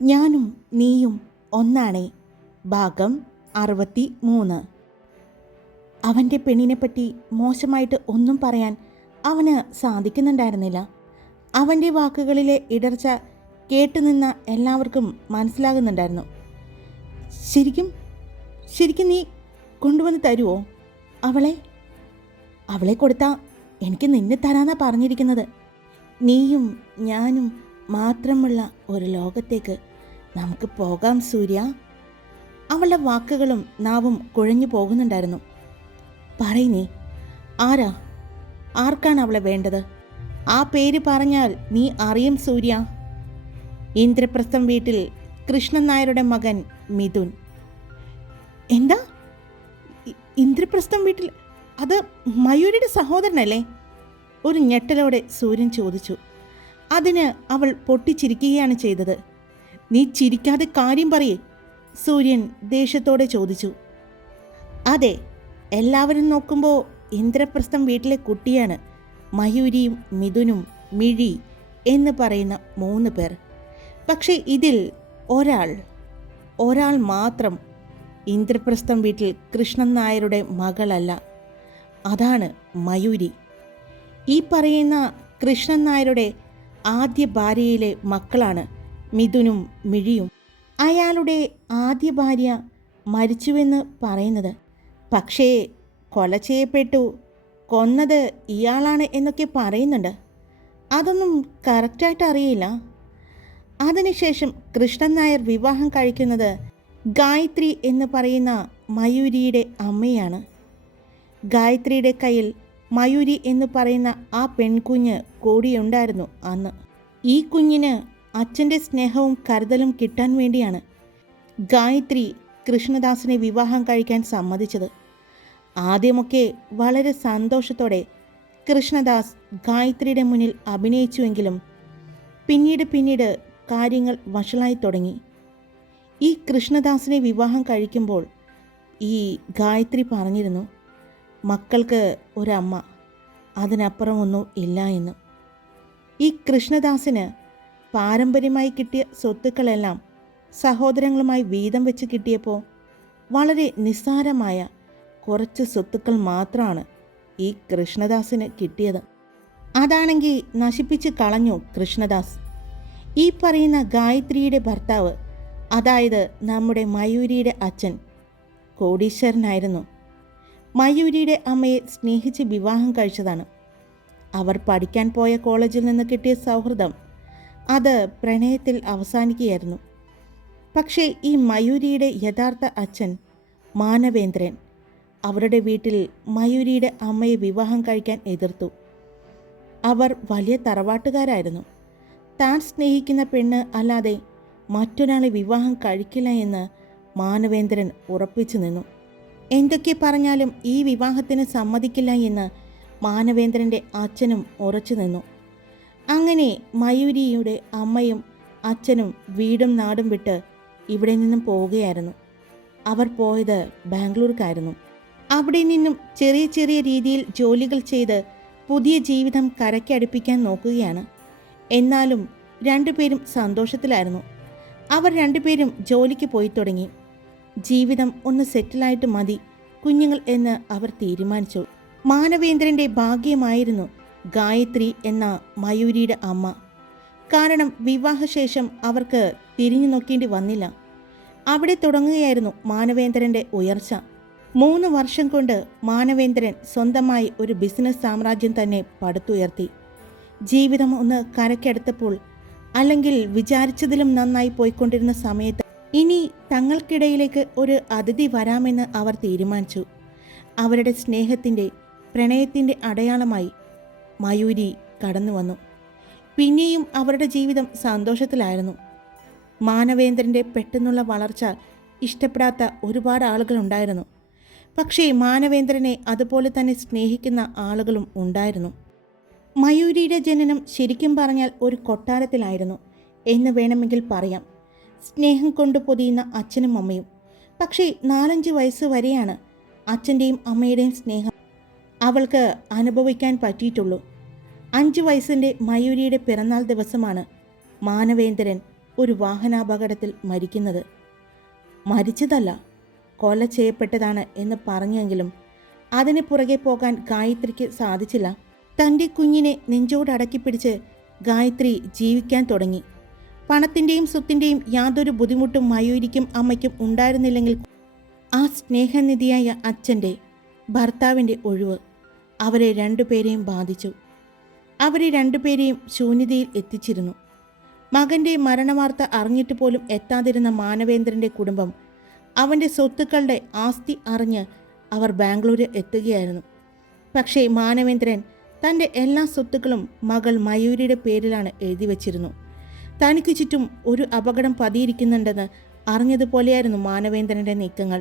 ഞാനും നീയും ഒന്നാണേ. ഭാഗം 63. അവൻ്റെ പെണ്ണിനെപ്പറ്റി മോശമായിട്ട് ഒന്നും പറയാൻ അവന് സാധിക്കുന്നുണ്ടായിരുന്നില്ല. അവൻ്റെ വാക്കുകളിലെ ഇടർച്ച കേട്ടുനിന്ന എല്ലാവർക്കും മനസ്സിലാകുന്നുണ്ടായിരുന്നു. ശരിക്കും ശരിക്കും നീ കൊണ്ടുവന്ന് തരുമോ അവളെ? അവളെ കൊടുത്താൽ എനിക്ക് നിന്നെ തരാനാ പറഞ്ഞിരിക്കുന്നത്. നീയും ഞാനും മാത്രമുള്ള ഒരു ലോകത്തേക്ക് നമുക്ക് പോകാം സൂര്യ. അവളുടെ വാക്കുകളും നാവും കുഴഞ്ഞു പോകുന്നുണ്ടായിരുന്നു. നീ ആർക്കാണ് അവളെ വേണ്ടത്? ആ പേര് പറഞ്ഞാൽ നീ അറിയും സൂര്യ. ഇന്ദ്രപ്രസ്ഥം വീട്ടിൽ കൃഷ്ണൻ നായരുടെ മകൻ മിഥുൻ. എന്താ? ഇന്ദ്രപ്രസ്ഥം വീട്ടിൽ? അത് മയൂരിയുടെ സഹോദരനല്ലേ? ഒരു ഞെട്ടലോടെ സൂര്യൻ ചോദിച്ചു. അതിന് അവൾ പൊട്ടിച്ചിരിക്കുകയാണ് ചെയ്തത്. നീ ചിരിക്കാതെ കാര്യം പറയേ, സൂര്യൻ ദേഷ്യത്തോടെ ചോദിച്ചു. അതെ, എല്ലാവരും നോക്കുമ്പോൾ ഇന്ദ്രപ്രസ്ഥം വീട്ടിലെ കുട്ടിയാണ് മയൂരിയും മിഥുനും മിഴി എന്ന് പറയുന്ന 3 പേർ. പക്ഷേ ഇതിൽ ഒരാൾ മാത്രം ഇന്ദ്രപ്രസ്ഥം വീട്ടിൽ കൃഷ്ണൻ നായരുടെ മകളല്ല. അതാണ് മയൂരി. ഈ പറയുന്ന കൃഷ്ണൻ നായരുടെ ആദ്യ ഭാര്യയിലെ മക്കളാണ് മിഥുനും മിഴിയും. അയാളുടെ ആദ്യ ഭാര്യ മരിച്ചുവെന്ന് പറയുന്നത്, പക്ഷേ കൊല ചെയ്യപ്പെട്ടു, കൊന്നത് ഇയാളാണ് എന്നൊക്കെ പറയുന്നുണ്ട്. അതൊന്നും കറക്റ്റായിട്ട് അറിയില്ല. അതിനുശേഷം കൃഷ്ണൻ നായർ വിവാഹം കഴിക്കുന്നത് ഗായത്രി എന്ന് പറയുന്ന മയൂരിയുടെ അമ്മയാണ്. ഗായത്രിയുടെ കയ്യിൽ മയൂരി എന്ന് പറയുന്ന ആ പെൺകുഞ്ഞ് കൂടിയുണ്ടായിരുന്നു അന്ന്. ഈ കുഞ്ഞിന് അച്ഛൻ്റെ സ്നേഹവും കരുതലും കിട്ടാൻ വേണ്ടിയാണ് ഗായത്രി കൃഷ്ണദാസിനെ വിവാഹം കഴിക്കാൻ സമ്മതിച്ചത്. ആദ്യമൊക്കെ വളരെ സന്തോഷത്തോടെ കൃഷ്ണദാസ് ഗായത്രിയുടെ മുന്നിൽ അഭിനയിച്ചുവെങ്കിലും പിന്നീട് കാര്യങ്ങൾ വഷളായി തുടങ്ങി. ഈ കൃഷ്ണദാസിനെ വിവാഹം കഴിക്കുമ്പോൾ ഈ ഗായത്രി പറഞ്ഞിരുന്നു, മക്കൾക്ക് ഒരമ്മ, അതിനപ്പുറമൊന്നും ഇല്ല എന്ന്. ഈ കൃഷ്ണദാസിന് പാരമ്പര്യമായി കിട്ടിയ സ്വത്തുക്കളെല്ലാം സഹോദരങ്ങളുമായി വീതം വെച്ച് കിട്ടിയപ്പോൾ വളരെ നിസ്സാരമായ കുറച്ച് സ്വത്തുക്കൾ മാത്രമാണ് ഈ കൃഷ്ണദാസിന് കിട്ടിയത്. അതാണെങ്കിൽ നശിപ്പിച്ച് കളഞ്ഞു കൃഷ്ണദാസ്. ഈ പറയുന്ന ഗായത്രിയുടെ ഭർത്താവ്, അതായത് നമ്മുടെ മയൂരിയുടെ അച്ഛൻ, കോടീശ്വരനായിരുന്നു. മയൂരിയുടെ അമ്മയെ സ്നേഹിച്ച് വിവാഹം കഴിച്ചതാണ്. അവർ പഠിക്കാൻ പോയ കോളേജിൽ നിന്ന് കിട്ടിയ സൗഹൃദം അത് പ്രണയത്തിൽ അവസാനിക്കുകയായിരുന്നു. പക്ഷേ ഈ മയൂരിയുടെ യഥാർത്ഥ അച്ഛൻ മാനവേന്ദ്രൻ അവരുടെ വീട്ടിൽ മയൂരിയുടെ അമ്മയെ വിവാഹം കഴിക്കാൻ എതിർത്തു. അവർ വലിയ തറവാട്ടുകാരായിരുന്നു. താൻ സ്നേഹിക്കുന്ന പെണ്ണ് അല്ലാതെ മറ്റൊരാളെ വിവാഹം കഴിക്കില്ല എന്ന് മാനവേന്ദ്രൻ ഉറപ്പിച്ചു നിന്നു. എന്തൊക്കെ പറഞ്ഞാലും ഈ വിവാഹത്തിന് സമ്മതിക്കില്ല എന്ന് മാനവേന്ദ്രൻ്റെ അച്ഛനും ഉറച്ചു നിന്നു. അങ്ങനെ മയൂരിയുടെ അമ്മയും അച്ഛനും വീടും നാടും വിട്ട് ഇവിടെ നിന്നും പോവുകയായിരുന്നു. അവർ പോയത് ബാംഗ്ലൂർക്കായിരുന്നു. അവിടെ നിന്നും ചെറിയ ചെറിയ രീതിയിൽ ജോലികൾ ചെയ്ത് പുതിയ ജീവിതം കരയ്ക്കടുപ്പിക്കാൻ നോക്കുകയാണ്. എന്നാലും രണ്ടുപേരും സന്തോഷത്തിലായിരുന്നു. അവർ രണ്ടുപേരും ജോലിക്ക് പോയി തുടങ്ങി. ജീവിതം ഒന്ന് സെറ്റിലായിട്ട് മതി കുഞ്ഞുങ്ങൾ എന്ന് അവർ തീരുമാനിച്ചു. മാനവേന്ദ്രൻ്റെ ഭാഗ്യമായിരുന്നു ഗായത്രി എന്ന മയൂരിയുടെ അമ്മ. കാരണം വിവാഹശേഷം അവർക്ക് തിരിഞ്ഞു നോക്കേണ്ടി വന്നില്ല. അവിടെ തുടങ്ങുകയായിരുന്നു മാനവേന്ദ്രൻ്റെ ഉയർച്ച. 3 വർഷം കൊണ്ട് മാനവേന്ദ്രൻ സ്വന്തമായി ഒരു ബിസിനസ് സാമ്രാജ്യം തന്നെ പടുത്തുയർത്തി. ജീവിതം ഒന്ന് കരയ്ക്കടുത്തപ്പോൾ, അല്ലെങ്കിൽ വിചാരിച്ചതിലും നന്നായി പോയിക്കൊണ്ടിരുന്ന സമയത്ത്, ഇനി തങ്ങൾക്കിടയിലേക്ക് ഒരു അതിഥി വരാമെന്ന് അവർ തീരുമാനിച്ചു. അവരുടെ സ്നേഹത്തിൻ്റെ പ്രണയത്തിൻ്റെ അടയാളമായി മയൂരി കടന്നു വന്നു. പിന്നെയും അവരുടെ ജീവിതം സന്തോഷത്തിലായിരുന്നു. മാനവേന്ദ്രൻ്റെ പെട്ടെന്നുള്ള വളർച്ച ഇഷ്ടപ്പെടാത്ത ഒരുപാട് ആളുകളുണ്ടായിരുന്നു. പക്ഷേ മാനവേന്ദ്രനെ അതുപോലെ തന്നെ സ്നേഹിക്കുന്ന ആളുകളും ഉണ്ടായിരുന്നു. മയൂരിയുടെ ജനനം ശരിക്കും പറഞ്ഞാൽ ഒരു കൊട്ടാരത്തിലായിരുന്നു എന്ന് വേണമെങ്കിൽ പറയാം. സ്നേഹം കൊണ്ട് പൊതിയുന്ന അച്ഛനും അമ്മയും. പക്ഷേ 4-5 വയസ്സ് വരെയാണ് അച്ഛൻ്റെയും അമ്മയുടെയും സ്നേഹം അവൾക്ക് അനുഭവിക്കാൻ പറ്റിയിട്ടുള്ളൂ. 5 വയസ്സിൻ്റെ മയൂരിയുടെ പിറന്നാൾ ദിവസമാണ് മാനവേന്ദ്രൻ ഒരു വാഹനാപകടത്തിൽ മരിക്കുന്നത്. മരിച്ചതല്ല, കൊല ചെയ്യപ്പെട്ടതാണ് എന്ന് പറഞ്ഞെങ്കിലും അതിന് പുറകെ പോകാൻ ഗായത്രിക്ക് സാധിച്ചില്ല. തൻ്റെ കുഞ്ഞിനെ നെഞ്ചോടടക്കി പിടിച്ച് ഗായത്രി ജീവിക്കാൻ തുടങ്ങി. പണത്തിൻ്റെയും സ്വത്തിൻ്റെയും യാതൊരു ബുദ്ധിമുട്ടും മയൂരിക്കും അമ്മയ്ക്കും ഉണ്ടായിരുന്നില്ലെങ്കിൽ ആ സ്നേഹനിധിയായ അച്ഛൻ്റെ, ഭർത്താവിൻ്റെ ഒഴിവ് അവരെ രണ്ടുപേരെയും ബാധിച്ചു. അവരെ രണ്ടുപേരെയും ശൂന്യതയിൽ എത്തിച്ചിരുന്നു. മകൻ്റെ മരണവാർത്ത അറിഞ്ഞിട്ട് പോലും എത്താതിരുന്ന മാനവേന്ദ്രൻ്റെ കുടുംബം അവൻ്റെ സ്വത്തുക്കളുടെ ആസ്തി അറിഞ്ഞ് അവർ ബാംഗ്ലൂർ എത്തുകയായിരുന്നു. പക്ഷേ മാനവേന്ദ്രൻ തൻ്റെ എല്ലാ സ്വത്തുക്കളും മകൾ മയൂരിയുടെ പേരിലാണ് എഴുതി വച്ചിരുന്നു. തനിക്ക് ചുറ്റും ഒരു അപകടം പതിയിരിക്കുന്നുണ്ടെന്ന് അറിഞ്ഞതുപോലെയായിരുന്നു മാനവേന്ദ്രൻ്റെ നീക്കങ്ങൾ.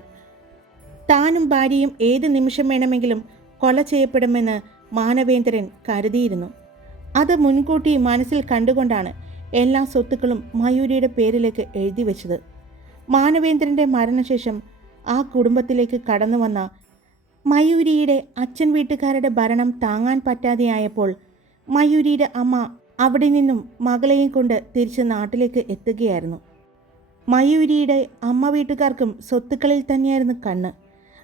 താനും ഭാര്യയും ഏത് നിമിഷം വേണമെങ്കിലും കൊല ചെയ്യപ്പെടുമെന്ന് മാനവേന്ദ്രൻ കരുതിയിരുന്നു. അത് മുൻകൂട്ടി മനസ്സിൽ കണ്ടുകൊണ്ടാണ് എല്ലാ സ്വത്തുക്കളും മയൂരിയുടെ പേരിലേക്ക് എഴുതി വെച്ചത്. മാനവേന്ദ്രൻ്റെ മരണശേഷം ആ കുടുംബത്തിലേക്ക് കടന്നു വന്ന മയൂരിയുടെ അച്ഛൻ വീട്ടുകാരുടെ ഭരണം താങ്ങാൻ പറ്റാതെയായപ്പോൾ മയൂരിയുടെ അമ്മ അവിടെ നിന്നും മകളെയും കൊണ്ട് തിരിച്ച് നാട്ടിലേക്ക് എത്തുകയായിരുന്നു. മയൂരിയുടെ അമ്മ വീട്ടുകാർക്കും സ്വത്തുക്കളിൽ തന്നെയായിരുന്നു കണ്ണ്.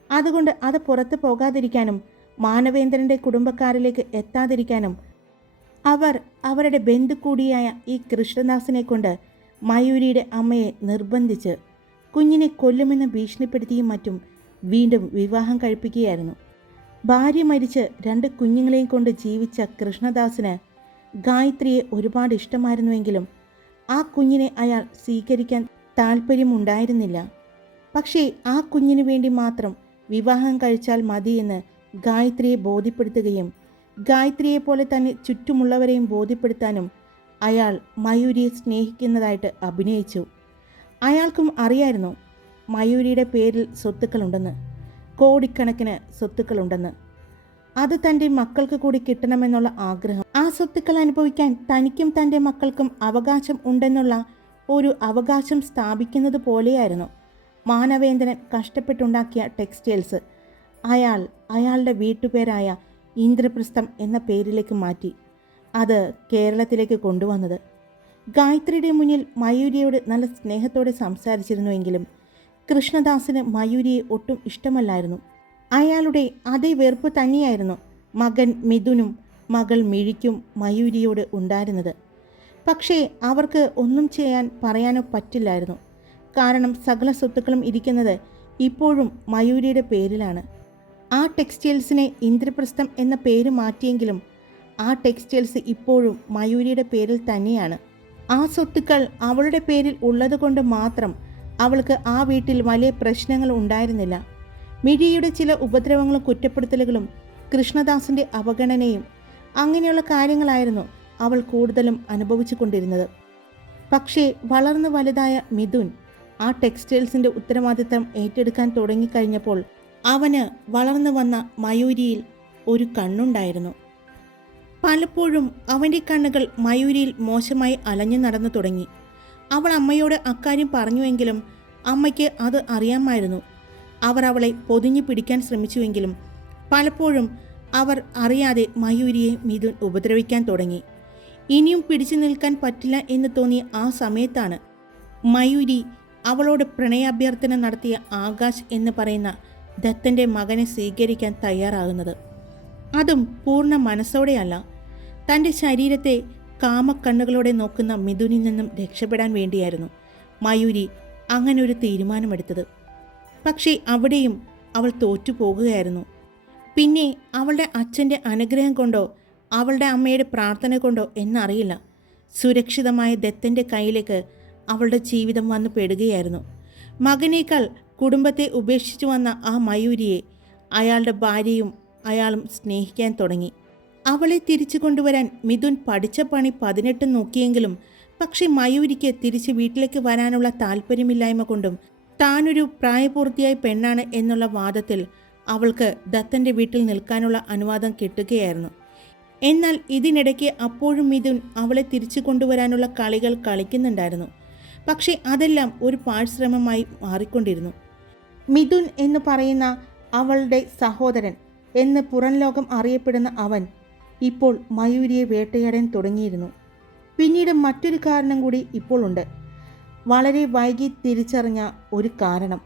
അതുകൊണ്ട് അത് പുറത്തു പോകാതിരിക്കാനും മാനവേന്ദ്രൻ്റെ കുടുംബക്കാരിലേക്ക് എത്താതിരിക്കാനും അവർ അവരുടെ ബന്ധു കൂടിയായ ഈ കൃഷ്ണദാസിനെ കൊണ്ട് മയൂരിയുടെ അമ്മയെ നിർബന്ധിച്ച് കുഞ്ഞിനെ കൊല്ലുമെന്ന് ഭീഷണിപ്പെടുത്തിയും മറ്റും വീണ്ടും വിവാഹം കഴിപ്പിക്കുകയായിരുന്നു. ഭാര്യ മരിച്ച് 2 കുഞ്ഞുങ്ങളെയും കൊണ്ട് ജീവിച്ച കൃഷ്ണദാസിന് ഗായത്രിയെ ഒരുപാട് ഇഷ്ടമായിരുന്നുവെങ്കിലും ആ കുഞ്ഞിനെ അയാൾ സ്വീകരിക്കാൻ താല്പര്യമുണ്ടായിരുന്നില്ല. പക്ഷേ ആ കുഞ്ഞിനു വേണ്ടി മാത്രം വിവാഹം കഴിച്ചാൽ മതിയെന്ന് ഗായത്രിയെ ബോധ്യപ്പെടുത്തുകയും ഗായത്രിയെപ്പോലെ തന്നെ ചുറ്റുമുള്ളവരെയും ബോധ്യപ്പെടുത്താനും അയാൾ മയൂരിയെ സ്നേഹിക്കുന്നതായിട്ട് അഭിനയിച്ചു. അയാൾക്കും അറിയായിരുന്നു മയൂരിയുടെ പേരിൽ സ്വത്തുക്കളുണ്ടെന്ന്, കോടിക്കണക്കിന് സ്വത്തുക്കളുണ്ടെന്ന്. അത് തൻ്റെ മക്കൾക്ക് കൂടി കിട്ടണമെന്നുള്ള ആഗ്രഹം, ആ സ്വത്തുക്കൾ അനുഭവിക്കാൻ തനിക്കും തൻ്റെ മക്കൾക്കും അവകാശം ഉണ്ടെന്നുള്ള ഒരു അവകാശം സ്ഥാപിക്കുന്നത് പോലെയായിരുന്നു മാനവേന്ദ്രൻ കഷ്ടപ്പെട്ടുണ്ടാക്കിയ ടെക്സ്റ്റൈൽസ് അയാളുടെ വീട്ടുപേരായ ഇന്ദ്രപ്രസ്ഥം എന്ന പേരിലേക്ക് മാറ്റി അത് കേരളത്തിലേക്ക് കൊണ്ടുവന്നത്. ഗായത്രിയുടെ മുന്നിൽ മയൂരിയോട് നല്ല സ്നേഹത്തോടെ സംസാരിച്ചിരുന്നുവെങ്കിലും കൃഷ്ണദാസിന് മയൂരിയെ ഒട്ടും ഇഷ്ടമല്ലായിരുന്നു. അയാളുടെ അതേ വെറുപ്പ് തന്നെയായിരുന്നു മകൻ മിഥുനും മകൾ മിഴിക്കും മയൂരിയോട് ഉണ്ടായിരുന്നത്. പക്ഷേ അവർക്ക് ഒന്നും പറയാനോ പറ്റില്ലായിരുന്നു. കാരണം സകല സ്വത്തുക്കളും ഇരിക്കുന്നത് ഇപ്പോഴും മയൂരിയുടെ പേരിലാണ്. ആ ടെക്സ്റ്റൈൽസിനെ ഇന്ദ്രപ്രസ്ഥം എന്ന പേര് മാറ്റിയെങ്കിലും ആ ടെക്സ്റ്റൈൽസ് ഇപ്പോഴും മയൂരിയുടെ പേരിൽ തന്നെയാണ്. ആ സ്വത്തുക്കൾ അവളുടെ പേരിൽ ഉള്ളതുകൊണ്ട് മാത്രം അവൾക്ക് ആ വീട്ടിൽ വലിയ പ്രശ്നങ്ങൾ ഉണ്ടായിരുന്നില്ല. മിഴിയുടെ ചില ഉപദ്രവങ്ങളും കുറ്റപ്പെടുത്തലുകളും കൃഷ്ണദാസിൻ്റെ അവഗണനയും അങ്ങനെയുള്ള കാര്യങ്ങളായിരുന്നു അവൾ കൂടുതലും അനുഭവിച്ചു കൊണ്ടിരുന്നത്. പക്ഷേ വളർന്നു വലുതായ മിഥുൻ ആ ടെക്സ്റ്റൈൽസിൻ്റെ ഉത്തരവാദിത്തം ഏറ്റെടുക്കാൻ തുടങ്ങിക്കഴിഞ്ഞപ്പോൾ അവന് വളർന്നു വന്ന മയൂരിയിൽ ഒരു കണ്ണുണ്ടായിരുന്നു. പലപ്പോഴും അവൻ്റെ കണ്ണുകൾ മയൂരിയിൽ മോശമായി അലഞ്ഞു നടന്നു തുടങ്ങി. അവൾ അമ്മയോട് അക്കാര്യം പറഞ്ഞുവെങ്കിലും അമ്മയ്ക്ക് അത് അറിയാമായിരുന്നു. അവർ അവളെ പൊതിഞ്ഞു പിടിക്കാൻ ശ്രമിച്ചുവെങ്കിലും പലപ്പോഴും അവർ അറിയാതെ മയൂരിയെ മിഥുൻ ഉപദ്രവിക്കാൻ തുടങ്ങി. ഇനിയും പിടിച്ചു നിൽക്കാൻ പറ്റില്ല എന്ന് തോന്നിയ ആ സമയത്താണ് മയൂരി അവളോട് പ്രണയാഭ്യർത്ഥന നടത്തിയ ആകാശ് എന്ന് പറയുന്ന ദത്തൻ്റെ മകനെ സ്വീകരിക്കാൻ തയ്യാറാകുന്നത്. അതും പൂർണ്ണ മനസ്സോടെയല്ല, തൻ്റെ ശരീരത്തെ കാമക്കണ്ണുകളോടെ നോക്കുന്ന മിഥുനിൽ നിന്നും രക്ഷപ്പെടാൻ വേണ്ടിയായിരുന്നു മയൂരി അങ്ങനെ ഒരു തീരുമാനമെടുത്തത്. പക്ഷേ അവിടെയും അവൾ തോറ്റുപോകുകയായിരുന്നു. പിന്നെ അവളുടെ അച്ഛൻ്റെ അനുഗ്രഹം കൊണ്ടോ അവളുടെ അമ്മയുടെ പ്രാർത്ഥന കൊണ്ടോ എന്നറിയില്ല, സുരക്ഷിതമായ ദത്തൻ്റെ കയ്യിലേക്ക് അവളുടെ ജീവിതം വന്നു പെടുകയായിരുന്നു. മകനേക്കാൾ കുടുംബത്തെ ഉപേക്ഷിച്ചു വന്ന ആ മയൂരിയെ അയാളുടെ ഭാര്യയും അയാളും സ്നേഹിക്കാൻ തുടങ്ങി. അവളെ തിരിച്ചു കൊണ്ടുവരാൻ മിഥുൻ പഠിച്ച പണി 18 നോക്കിയെങ്കിലും പക്ഷെ മയൂരിക്ക് തിരിച്ച് വീട്ടിലേക്ക് വരാനുള്ള താല്പര്യമില്ലായ്മ കൊണ്ടും താനൊരു പ്രായപൂർത്തിയായ പെണ്ണാണ് എന്നുള്ള വാദത്തിൽ അവൾക്ക് ദത്തൻ്റെ വീട്ടിൽ നിൽക്കാനുള്ള അനുവാദം കിട്ടുകയായിരുന്നു. എന്നാൽ ഇതിനിടയ്ക്ക് അപ്പോഴും മിഥുൻ അവളെ തിരിച്ചു കൊണ്ടുവരാനുള്ള കളികൾ കളിക്കുന്നുണ്ടായിരുന്നു. പക്ഷേ അതെല്ലാം ഒരു പാഴ്ശ്രമമായി മാറിക്കൊണ്ടിരുന്നു. മിഥുൻ എന്ന് പറയുന്ന അവളുടെ സഹോദരൻ എന്ന് പുറം ലോകം അറിയപ്പെടുന്ന അവൻ ഇപ്പോൾ മയൂരിയെ വേട്ടയാടാൻ തുടങ്ങിയിരുന്നു. പിന്നീട് മറ്റൊരു കാരണം കൂടി ഇപ്പോൾ ഉണ്ട്. വളരെ വൈകി തിരിച്ചറിഞ്ഞ ഒരു കാരണം.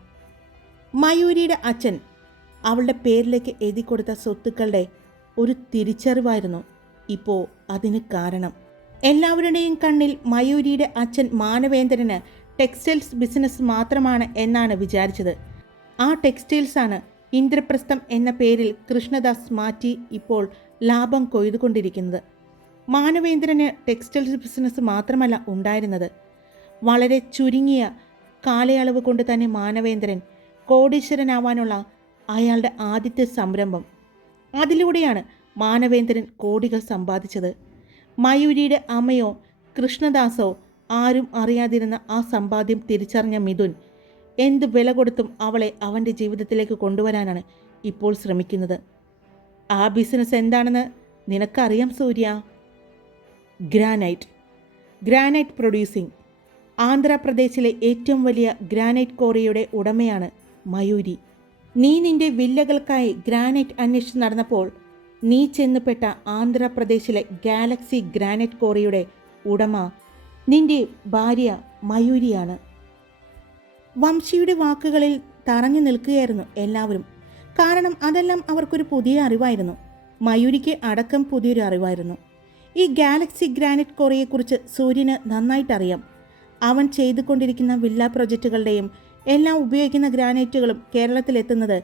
മയൂരിയുടെ അച്ഛൻ അവളുടെ പേരിലേക്ക് എഴുതി കൊടുത്ത സ്വത്തുക്കളുടെ ഒരു തിരിച്ചറിവായിരുന്നു ഇപ്പോൾ അതിന് കാരണം. എല്ലാവരുടെയും കണ്ണിൽ മയൂരിയുടെ അച്ഛൻ മാനവേന്ദ്രന് ടെക്സ്റ്റൈൽസ് ബിസിനസ് മാത്രമാണ് എന്നാണ് വിചാരിച്ചത്. ആ ടെക്സ്റ്റൈൽസാണ് ഇന്ദ്രപ്രസ്ഥം എന്ന പേരിൽ കൃഷ്ണദാസ് മാറ്റി ഇപ്പോൾ ലാഭം കൊയ്തുകൊണ്ടിരിക്കുന്നത്. മാനവേന്ദ്രന് ടെക്സ്റ്റൈൽസ് ബിസിനസ് മാത്രമല്ല ഉണ്ടായിരുന്നത്. വളരെ ചുരുങ്ങിയ കാലയളവ് കൊണ്ട് തന്നെ മാനവേന്ദ്രൻ കോടീശ്വരനാവാനുള്ള അയാളുടെ ആദ്യത്തെ സംരംഭം. അതിലൂടെയാണ് മാനവേന്ദ്രൻ കോടികൾ സമ്പാദിച്ചത്. മയൂരിയുടെ അമ്മയോ കൃഷ്ണദാസോ ആരും അറിയാതിരുന്ന ആ സമ്പാദ്യം തിരിച്ചറിഞ്ഞ മിഥുൻ എന്ത് വില കൊടുത്തും അവളെ അവൻ്റെ ജീവിതത്തിലേക്ക് കൊണ്ടുവരാനാണ് ഇപ്പോൾ ശ്രമിക്കുന്നത്. ആ ബിസിനസ് എന്താണെന്ന് നിനക്കറിയാം സൂര്യ. Granite producing. ആന്ധ്രാപ്രദേശിലെ ഏറ്റവും വലിയ ഗ്രാനൈറ്റ് ക്വാറിയുടെ ഉടമയാണ് മയൂരി. നീ നിന്റെ വില്ലകൾക്കായി ഗ്രാനൈറ്റ് അന്വേഷിച്ച് നടന്നപ്പോൾ നീ ചെന്നുപെട്ട ആന്ധ്രാപ്രദേശിലെ ഗാലക്സി ഗ്രാനൈറ്റ് ക്വാറിയുടെ ഉടമ നിന്റെ ഭാര്യ മയൂരിയാണ്. വംശിയുടെ വാക്കുകളിൽ തറഞ്ഞു നിൽക്കുകയായിരുന്നു എല്ലാവരും. കാരണം അതെല്ലാം അവർക്കൊരു പുതിയ അറിവായിരുന്നു. മയൂരിക്ക് അടക്കം പുതിയൊരു അറിവായിരുന്നു. ഈ ഗാലക്സി ഗ്രാനൈറ്റ് ക്വാറിയെക്കുറിച്ച് സൂര്യന് നന്നായിട്ടറിയാം. അവൻ ചെയ്തുകൊണ്ടിരിക്കുന്ന വില്ല പ്രൊജക്റ്റുകളുടെയും എല്ലാം ഉപയോഗിക്കുന്ന ഗ്രാനൈറ്റുകളും കേരളത്തിലെത്തുന്നത്,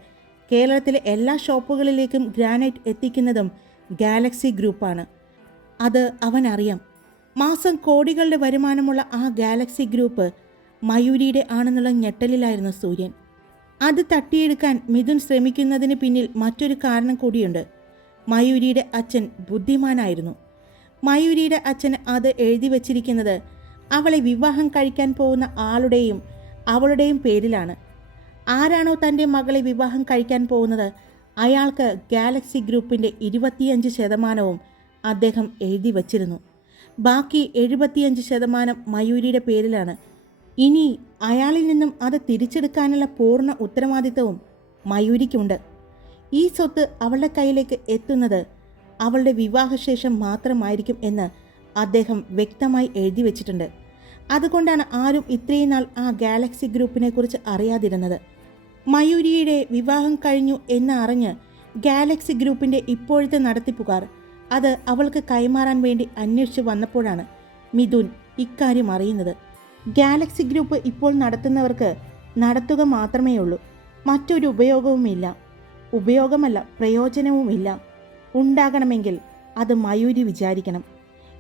കേരളത്തിലെ എല്ലാ ഷോപ്പുകളിലേക്കും ഗ്രാനൈറ്റ് എത്തിക്കുന്നതും ഗാലക്സി ഗ്രൂപ്പാണ്. അത് അവൻ അറിയാം. മാസം കോടികളുടെ വരുമാനമുള്ള ആ ഗാലക്സി ഗ്രൂപ്പ് മയൂരിയുടെ ആണെന്നുള്ള ഞെട്ടലിലായിരുന്നു സൂര്യൻ. അത് തട്ടിയെടുക്കാൻ മിഥുൻ ശ്രമിക്കുന്നതിന് പിന്നിൽ മറ്റൊരു കാരണം കൂടിയുണ്ട്. മയൂരിയുടെ അച്ഛൻ ബുദ്ധിമാനായിരുന്നു. മയൂരിയുടെ അച്ഛൻ അത് എഴുതി വച്ചിരിക്കുന്നത് അവളെ വിവാഹം കഴിക്കാൻ പോകുന്ന ആളുടെയും അവളുടെയും പേരിലാണ്. ആരാണോ തൻ്റെ മകളെ വിവാഹം കഴിക്കാൻ പോകുന്നത് അയാൾക്ക് ഗാലക്സി ഗ്രൂപ്പിൻ്റെ 25% അദ്ദേഹം എഴുതി വച്ചിരുന്നു. ബാക്കി 75% മയൂരിയുടെ പേരിലാണ്. ഇനി അയാളിൽ നിന്നും അത് തിരിച്ചെടുക്കാനുള്ള പൂർണ്ണ ഉത്തരവാദിത്തവും മയൂരിക്കുണ്ട്. ഈ സ്വത്ത് അവളുടെ കയ്യിലേക്ക് എത്തുന്നത് അവളുടെ വിവാഹശേഷം മാത്രമായിരിക്കും എന്ന് അദ്ദേഹം വ്യക്തമായി എഴുതി വച്ചിട്ടുണ്ട്. അതുകൊണ്ടാണ് ആരും ഇത്രയും നാൾ ആ ഗാലക്സി ഗ്രൂപ്പിനെ കുറിച്ച് അറിയാതിരുന്നത്. മയൂരിയുടെ വിവാഹം കഴിഞ്ഞു എന്ന് അറിഞ്ഞ് ഗാലക്സി ഗ്രൂപ്പിൻ്റെ ഇപ്പോഴത്തെ നടത്തിപ്പുകാർ അത് അവൾക്ക് കൈമാറാൻ വേണ്ടി അന്വേഷിച്ച് വന്നപ്പോഴാണ് മിഥുൻ ഇക്കാര്യം അറിയുന്നത്. ഗാലക്സി ഗ്രൂപ്പ് ഇപ്പോൾ നടത്തുന്നവർക്ക് നടത്തുക മാത്രമേ ഉള്ളൂ. മറ്റൊരു ഉപയോഗവുമില്ല. ഉപയോഗമല്ല, പ്രയോജനവുമില്ല. ഉണ്ടാകണമെങ്കിൽ അത് മയൂരി വിചാരിക്കണം.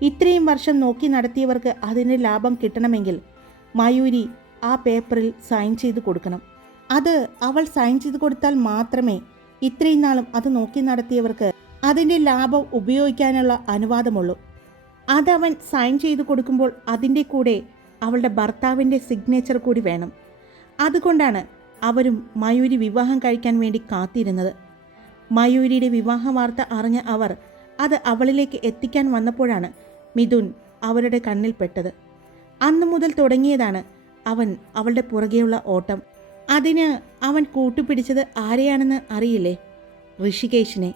ഇത്രയും വർഷം നോക്കി നടത്തിയവർക്ക് അതിന് ലാഭം കിട്ടണമെങ്കിൽ മയൂരി ആ പേപ്പറിൽ സൈൻ ചെയ്ത് കൊടുക്കണം. അത് അവൾ സൈൻ ചെയ്ത് കൊടുത്താൽ മാത്രമേ ഇത്രയും നാളും അത് നോക്കി നടത്തിയവർക്ക് അതിൻ്റെ ലാഭം ഉപയോഗിക്കാനുള്ള അനുവാദമുള്ളൂ. അതവൻ സൈൻ ചെയ്ത് കൊടുക്കുമ്പോൾ അതിൻ്റെ കൂടെ അവളുടെ ഭർത്താവിൻ്റെ സിഗ്നേച്ചർ കൂടി വേണം. അതുകൊണ്ടാണ് അവരും മയൂരി വിവാഹം കഴിക്കാൻ വേണ്ടി കാത്തിരുന്നത്. മയൂരിയുടെ വിവാഹ വാർത്ത അറിഞ്ഞ അവർ അത് അവളിലേക്ക് എത്തിക്കാൻ വന്നപ്പോഴാണ് മിഥുൻ അവരുടെ കണ്ണിൽ പെട്ടത്. അന്നു മുതൽ തുടങ്ങിയതാണ് അവൻ അവളുടെ പുറകെയുള്ള ഓട്ടം. അതിന് അവൻ കൂട്ടുപിടിച്ചത് ആരെയാണെന്ന് അറിയില്ലേ? ഋഷികേശിനെ.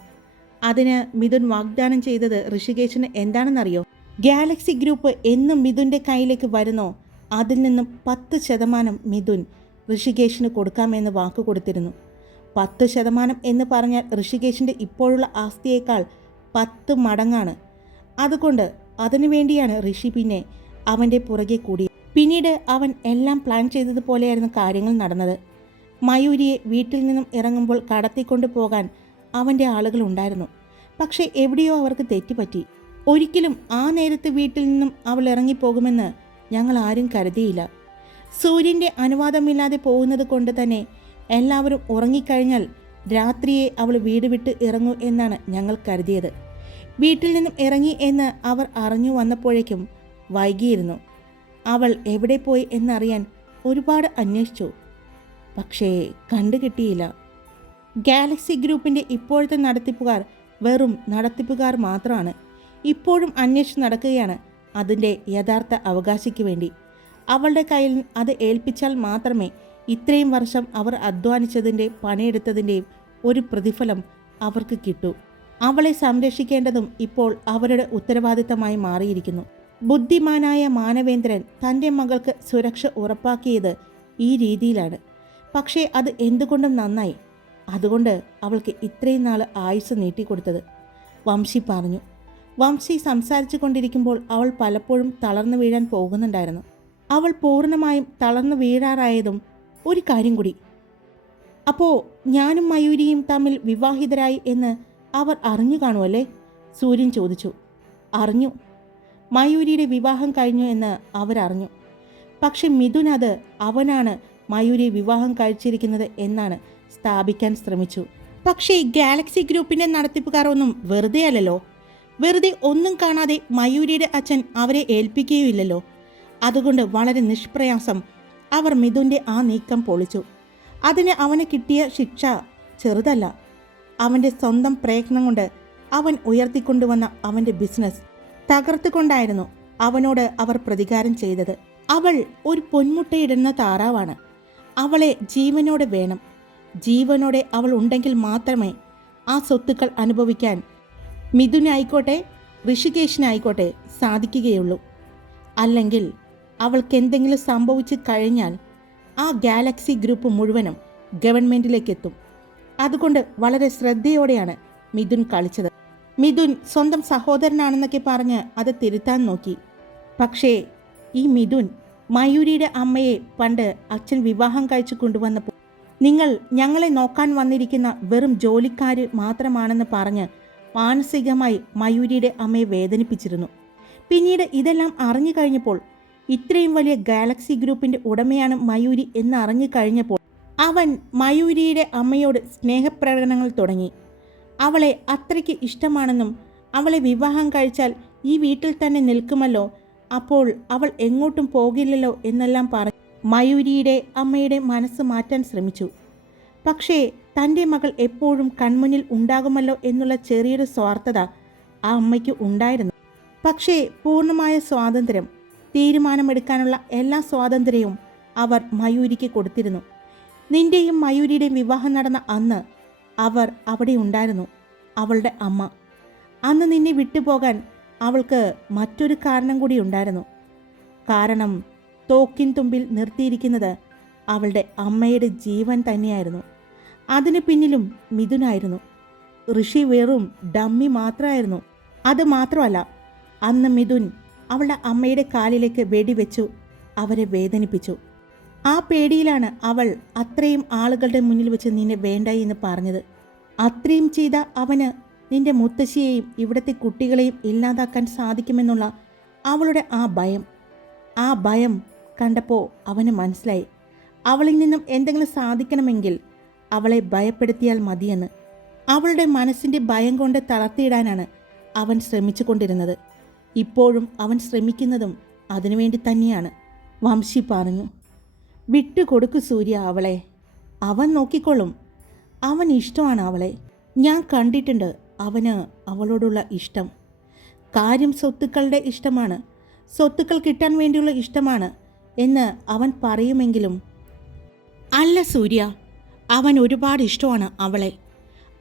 അതിന് മിഥുൻ വാഗ്ദാനം ചെയ്തത് ഋഷികേശിന് എന്താണെന്നറിയോ? ഗാലക്സി ഗ്രൂപ്പ് എന്നും മിഥുൻ്റെ കയ്യിലേക്ക് വരുന്നോ അതിൽ നിന്നും 10% മിഥുൻ ഋഷികേശിന് കൊടുക്കാമെന്ന് വാക്ക് കൊടുത്തിരുന്നു. 10% എന്ന് പറഞ്ഞാൽ ഋഷികേശിൻ്റെ ഇപ്പോഴുള്ള ആസ്തിയേക്കാൾ 10 മടങ്ങാണ്. അതുകൊണ്ട് അതിനുവേണ്ടിയാണ് ഋഷി പിന്നെ അവൻ്റെ പുറകെ കൂടി. പിന്നീട് അവൻ എല്ലാം പ്ലാൻ ചെയ്തതുപോലെയായിരുന്നു കാര്യങ്ങൾ നടന്നത്. മയൂരിയെ വീട്ടിൽ നിന്നും ഇറങ്ങുമ്പോൾ കടത്തിക്കൊണ്ടു പോകാൻ അവൻ്റെ ആളുകളുണ്ടായിരുന്നു. പക്ഷേ എവിടെയോ അവർക്ക് തെറ്റുപറ്റി. ഒരിക്കലും ആ നേരത്ത് വീട്ടിൽ നിന്നും അവൾ ഇറങ്ങിപ്പോകുമെന്ന് ഞങ്ങൾ ആരും കരുതിയില്ല. സൂര്യൻ്റെ അനുവാദമില്ലാതെ പോകുന്നത് കൊണ്ട് തന്നെ എല്ലാവരും ഉറങ്ങിക്കഴിഞ്ഞാൽ രാത്രിയെ അവൾ വീട് വിട്ട് ഇറങ്ങൂ എന്നാണ് ഞങ്ങൾ കരുതിയത്. വീട്ടിൽ നിന്നും ഇറങ്ങി എന്ന് അവർ അറിഞ്ഞു വന്നപ്പോഴേക്കും വൈകിയിരുന്നു. അവൾ എവിടെ പോയി എന്നറിയാൻ ഒരുപാട് അന്വേഷിച്ചു. പക്ഷേ കണ്ടുകിട്ടിയില്ല. ഗാലക്സി ഗ്രൂപ്പിൻ്റെ ഇപ്പോഴത്തെ നടത്തിപ്പുകാർ വെറും നടത്തിപ്പുകാർ മാത്രമാണ്. ഇപ്പോഴും അന്വേഷിച്ച് നടക്കുകയാണ് അതിൻ്റെ യഥാർത്ഥ അവകാശിക്ക് വേണ്ടി. അവളുടെ കയ്യിൽ അത് ഏൽപ്പിച്ചാൽ മാത്രമേ ഇത്രയും വർഷം അവർ അധ്വാനിച്ചതിൻ്റെ പണിയെടുത്തതിൻ്റെയും ഒരു പ്രതിഫലം അവർക്ക് കിട്ടൂ. അവളെ സംരക്ഷിക്കേണ്ടതും ഇപ്പോൾ അവരുടെ ഉത്തരവാദിത്തമായി മാറിയിരിക്കുന്നു. ബുദ്ധിമാനായ മാനവേന്ദ്രൻ തൻ്റെ മകൾക്ക് സുരക്ഷ ഉറപ്പാക്കിയത് ഈ രീതിയിലാണ്. പക്ഷേ അത് എന്തുകൊണ്ടും നന്നായി. അതുകൊണ്ട് അവൾക്ക് ഇത്രയും നാൾ ആയുസ് നീട്ടിക്കൊടുത്തത്, വംശി പറഞ്ഞു. വംശി സംസാരിച്ചു കൊണ്ടിരിക്കുമ്പോൾ അവൾ പലപ്പോഴും തളർന്നു വീഴാൻ പോകുന്നുണ്ടായിരുന്നു. അവൾ പൂർണ്ണമായും തളർന്നു വീഴാറായതും ഒരു കാര്യം കൂടി. അപ്പോൾ ഞാനും മയൂരിയും തമ്മിൽ വിവാഹിതരായി എന്ന് അവർ അറിഞ്ഞു കാണുമല്ലേ? സൂര്യൻ ചോദിച്ചു. അറിഞ്ഞു. മയൂരിയുടെ വിവാഹം കഴിഞ്ഞു എന്ന് അവരറിഞ്ഞു. പക്ഷെ മിഥുൻ അത് അവനാണ് മയൂരിയെ വിവാഹം കഴിച്ചിരിക്കുന്നത് എന്നാണ് സ്ഥാപിക്കാൻ ശ്രമിച്ചു. പക്ഷേ ഗാലക്സി ഗ്രൂപ്പിൻ്റെ നടത്തിപ്പുകാർ ഒന്നും വെറുതെ അല്ലല്ലോ. വെറുതെ ഒന്നും കാണാതെ മയൂരിയുടെ അച്ഛൻ അവരെ ഏൽപ്പിക്കുകയില്ലല്ലോ. അതുകൊണ്ട് വളരെ നിഷ്പ്രയാസം അവർ മിഥുൻ്റെ ആ നീക്കം പൊളിച്ചു. അതിന് അവന് കിട്ടിയ ശിക്ഷ ചെറുതല്ല. അവൻ്റെ സ്വന്തം പ്രയത്നം കൊണ്ട് അവൻ ഉയർത്തിക്കൊണ്ടുവന്ന അവൻ്റെ ബിസിനസ് തകർത്തുകൊണ്ടായിരുന്നു അവനോട് അവർ പ്രതികാരം ചെയ്തത്. അവൾ ഒരു പൊന്മുട്ടയിടുന്ന താറാവാണ്. അവളെ ജീവനോടെ വേണം. ജീവനോടെ അവൾ ഉണ്ടെങ്കിൽ മാത്രമേ ആ സ്വത്തുക്കൾ അനുഭവിക്കാൻ മിഥുനായിക്കോട്ടെ ഋഷികേശിനായിക്കോട്ടെ സാധിക്കുകയുള്ളൂ. അല്ലെങ്കിൽ അവൾക്കെന്തെങ്കിലും സംഭവിച്ചു കഴിഞ്ഞാൽ ആ ഗാലക്സി ഗ്രൂപ്പ് മുഴുവനും ഗവൺമെൻറ്റിലേക്ക് എത്തും. അതുകൊണ്ട് വളരെ ശ്രദ്ധയോടെയാണ് മിഥുൻ കളിച്ചത്. മിഥുൻ സ്വന്തം സഹോദരനാണെന്നൊക്കെ പറഞ്ഞ് അത് തിരുത്താൻ നോക്കി. പക്ഷേ ഈ മിഥുൻ മയൂരിയുടെ അമ്മയെ പണ്ട് അച്ഛൻ വിവാഹം കഴിച്ചു കൊണ്ടുവന്നപ്പോൾ നിങ്ങൾ ഞങ്ങളെ നോക്കാൻ വന്നിരിക്കുന്ന വെറും ജോലിക്കാർ മാത്രമാണെന്ന് പറഞ്ഞ് മാനസികമായി മയൂരിയുടെ അമ്മയെ വേദനിപ്പിച്ചിരുന്നു. പിന്നീട് ഇതെല്ലാം അറിഞ്ഞു കഴിഞ്ഞപ്പോൾ, ഇത്രയും വലിയ ഗാലക്സി ഗ്രൂപ്പിൻ്റെ ഉടമയാണ് മയൂരി എന്ന് അറിഞ്ഞു കഴിഞ്ഞപ്പോൾ അവൻ മയൂരിയുടെ അമ്മയോട് സ്നേഹപ്രകടനങ്ങൾ തുടങ്ങി. അവളെ അത്രയ്ക്ക് ഇഷ്ടമാണെന്നും അവളെ വിവാഹം കഴിച്ചാൽ ഈ വീട്ടിൽ തന്നെ നിൽക്കുമല്ലോ, അപ്പോൾ അവൾ എങ്ങോട്ടും പോകില്ലല്ലോ എന്നെല്ലാം പറഞ്ഞ് മയൂരിയുടെ അമ്മയുടെ മനസ്സ് മാറ്റാൻ ശ്രമിച്ചു. പക്ഷേ തൻ്റെ മകൾ എപ്പോഴും കൺമുന്നിൽ ഉണ്ടാകുമല്ലോ എന്നുള്ള ചെറിയൊരു സ്വാർത്ഥത ആ അമ്മയ്ക്ക് ഉണ്ടായിരുന്നു. പക്ഷേ പൂർണ്ണമായ സ്വാതന്ത്ര്യം, തീരുമാനമെടുക്കാനുള്ള എല്ലാ സ്വാതന്ത്ര്യവും അവർ മയൂരിക്ക് കൊടുത്തിരുന്നു. നിൻ്റെയും മയൂരിയുടെയും വിവാഹം നടന്ന അന്ന് അവർ അവിടെ ഉണ്ടായിരുന്നു. അവളുടെ അമ്മ. അന്ന് നിന്നെ വിട്ടുപോകാൻ അവൾക്ക് മറ്റൊരു കാരണം കൂടി ഉണ്ടായിരുന്നു. കാരണം തോക്കിൻ തുമ്പിൽ നിർത്തിയിരിക്കുന്നത് അവളുടെ അമ്മയുടെ ജീവൻ തന്നെയായിരുന്നു. അതിന് പിന്നിലും മിഥുനായിരുന്നു. ഋഷി വെറും ഡമ്മി മാത്രമായിരുന്നു. അത് മാത്രമല്ല, അന്ന് മിഥുൻ അവളുടെ അമ്മയുടെ കാലിലേക്ക് വെടിവെച്ചു അവരെ വേദനിപ്പിച്ചു. ആ പേടിയിലാണ് അവൾ അത്രയും ആളുകളുടെ മുന്നിൽ വെച്ച് നിന്നെ വേണ്ട എന്ന് പറഞ്ഞത്. അത്രയും ചെയ്ത അവന് നിന്റെ മുത്തശ്ശിയെയും ഇവിടുത്തെ കുട്ടികളെയും ഇല്ലാതാക്കാൻ സാധിക്കുമെന്നുള്ള അവളുടെ ആ ഭയം കണ്ടപ്പോൾ അവന് മനസ്സിലായി, അവളിൽ നിന്നും എന്തെങ്കിലും സാധിക്കണമെങ്കിൽ അവളെ ഭയപ്പെടുത്തിയാൽ മതിയെന്ന്. അവളുടെ മനസ്സിൻ്റെ ഭയം കൊണ്ട് തളർത്തിയിടാനാണ് അവൻ ശ്രമിച്ചു കൊണ്ടിരുന്നത്. ഇപ്പോഴും അവൻ ശ്രമിക്കുന്നതും അതിനുവേണ്ടി തന്നെയാണ്. വംശി പറഞ്ഞു. വിട്ടുകൊടുക്കു സൂര്യ അവളെ. അവൻ നോക്കിക്കൊള്ളും. അവൻ ഇഷ്ടമാണ് അവളെ. ഞാൻ കണ്ടിട്ടുണ്ട് അവന് അവളോടുള്ള ഇഷ്ടം. കാര്യം സ്വത്തുക്കളുടെ ഇഷ്ടമാണ്, സ്വത്തുക്കൾ കിട്ടാൻ വേണ്ടിയുള്ള ഇഷ്ടമാണ് എന്ന് അവൻ പറയുമെങ്കിലും അല്ല സൂര്യ, അവൻ ഒരുപാട് ഇഷ്ടമാണ് അവളെ.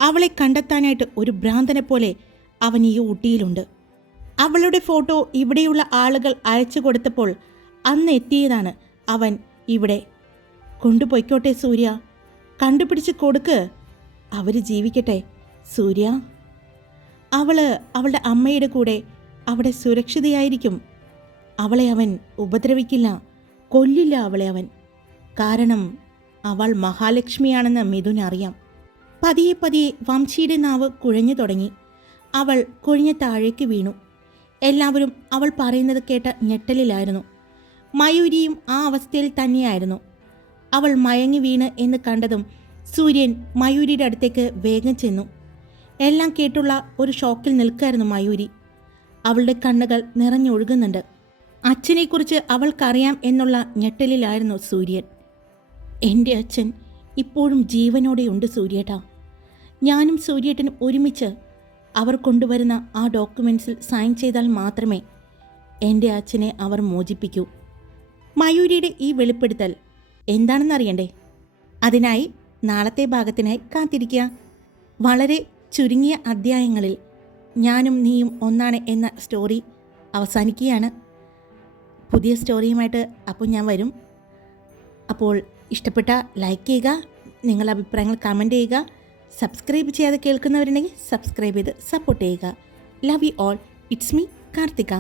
അവളെ കണ്ടെത്താനായിട്ട് ഒരു ഭ്രാന്തനെ പോലെ അവൻ ഈ ഊട്ടിയിലുണ്ട്. അവളുടെ ഫോട്ടോ ഇവിടെയുള്ള ആളുകൾ അയച്ചു കൊടുത്തപ്പോൾ അന്ന് എത്തിയതാണ് അവൻ ഇവിടെ. കൊണ്ടുപോയിക്കോട്ടെ സൂര്യ, കണ്ടുപിടിച്ച് കൊടുക്ക്. അവർ ജീവിക്കട്ടെ സൂര്യ. അവളുടെ അമ്മയുടെ കൂടെ അവിടെ സുരക്ഷിതയായിരിക്കും. അവളെ അവൻ ഉപദ്രവിക്കില്ല, കൊല്ലില്ല അവളെ അവൻ. കാരണം അവൾ മഹാലക്ഷ്മിയാണെന്ന് മിഥുൻ അറിയാം. പതിയെ പതിയെ വംശിയുടെ നാവ് കുഴഞ്ഞു തുടങ്ങി. അവൾ കുഴഞ്ഞ താഴേക്ക് വീണു. എല്ലാവരും അവൾ പറയുന്നത് കേട്ട ഞെട്ടലിലായിരുന്നു. മയൂരിയും ആ അവസ്ഥയിൽ തന്നെയായിരുന്നു. അവൾ മയങ്ങി വീണ് എന്ന് കണ്ടതും സൂര്യൻ മയൂരിയുടെ അടുത്തേക്ക് വേഗം ചെന്നു. എല്ലാം കേട്ടുള്ള ഒരു ഷോക്കിൽ നിൽക്കായിരുന്നു മയൂരി. അവളുടെ കണ്ണുകൾ നിറഞ്ഞൊഴുകുന്നുണ്ട്. അച്ഛനെക്കുറിച്ച് അവൾക്കറിയാം എന്നുള്ള ഞെട്ടലിലായിരുന്നു സൂര്യൻ. എൻ്റെ അച്ഛൻ ഇപ്പോഴും ജീവനോടെയുണ്ട് സൂര്യേട്ടാ. ഞാനും സൂര്യേട്ടനും ഒരുമിച്ച് അവർ കൊണ്ടുവരുന്ന ആ ഡോക്യുമെൻറ്റ്സിൽ സൈൻ ചെയ്താൽ മാത്രമേ എൻ്റെ അച്ഛനെ അവർ മോചിപ്പിക്കൂ. മയൂരിയുടെ ഈ വെളിപ്പെടുത്തൽ എന്താണെന്നറിയണ്ടേ? അതിനായി നാളത്തെ ഭാഗത്തിനായി കാത്തിരിക്കുക. വളരെ ചുരുങ്ങിയ അധ്യായങ്ങളിൽ ഞാനും നീയും ഒന്നാണ് എന്ന സ്റ്റോറി അവസാനിക്കുകയാണ്. പുതിയ സ്റ്റോറിയുമായിട്ട് അപ്പോൾ ഞാൻ വരും. അപ്പോൾ ഇഷ്ടപ്പെട്ട ലൈക്ക് ചെയ്യുക, നിങ്ങളുടെ അഭിപ്രായങ്ങൾ കമൻറ്റ് ചെയ്യുക. സബ്സ്ക്രൈബ് ചെയ്യാതെ കേൾക്കുന്നവരുണ്ടെങ്കിൽ സബ്സ്ക്രൈബ് ചെയ്ത് സപ്പോർട്ട് ചെയ്യുക. Love you all. It's me Karthika.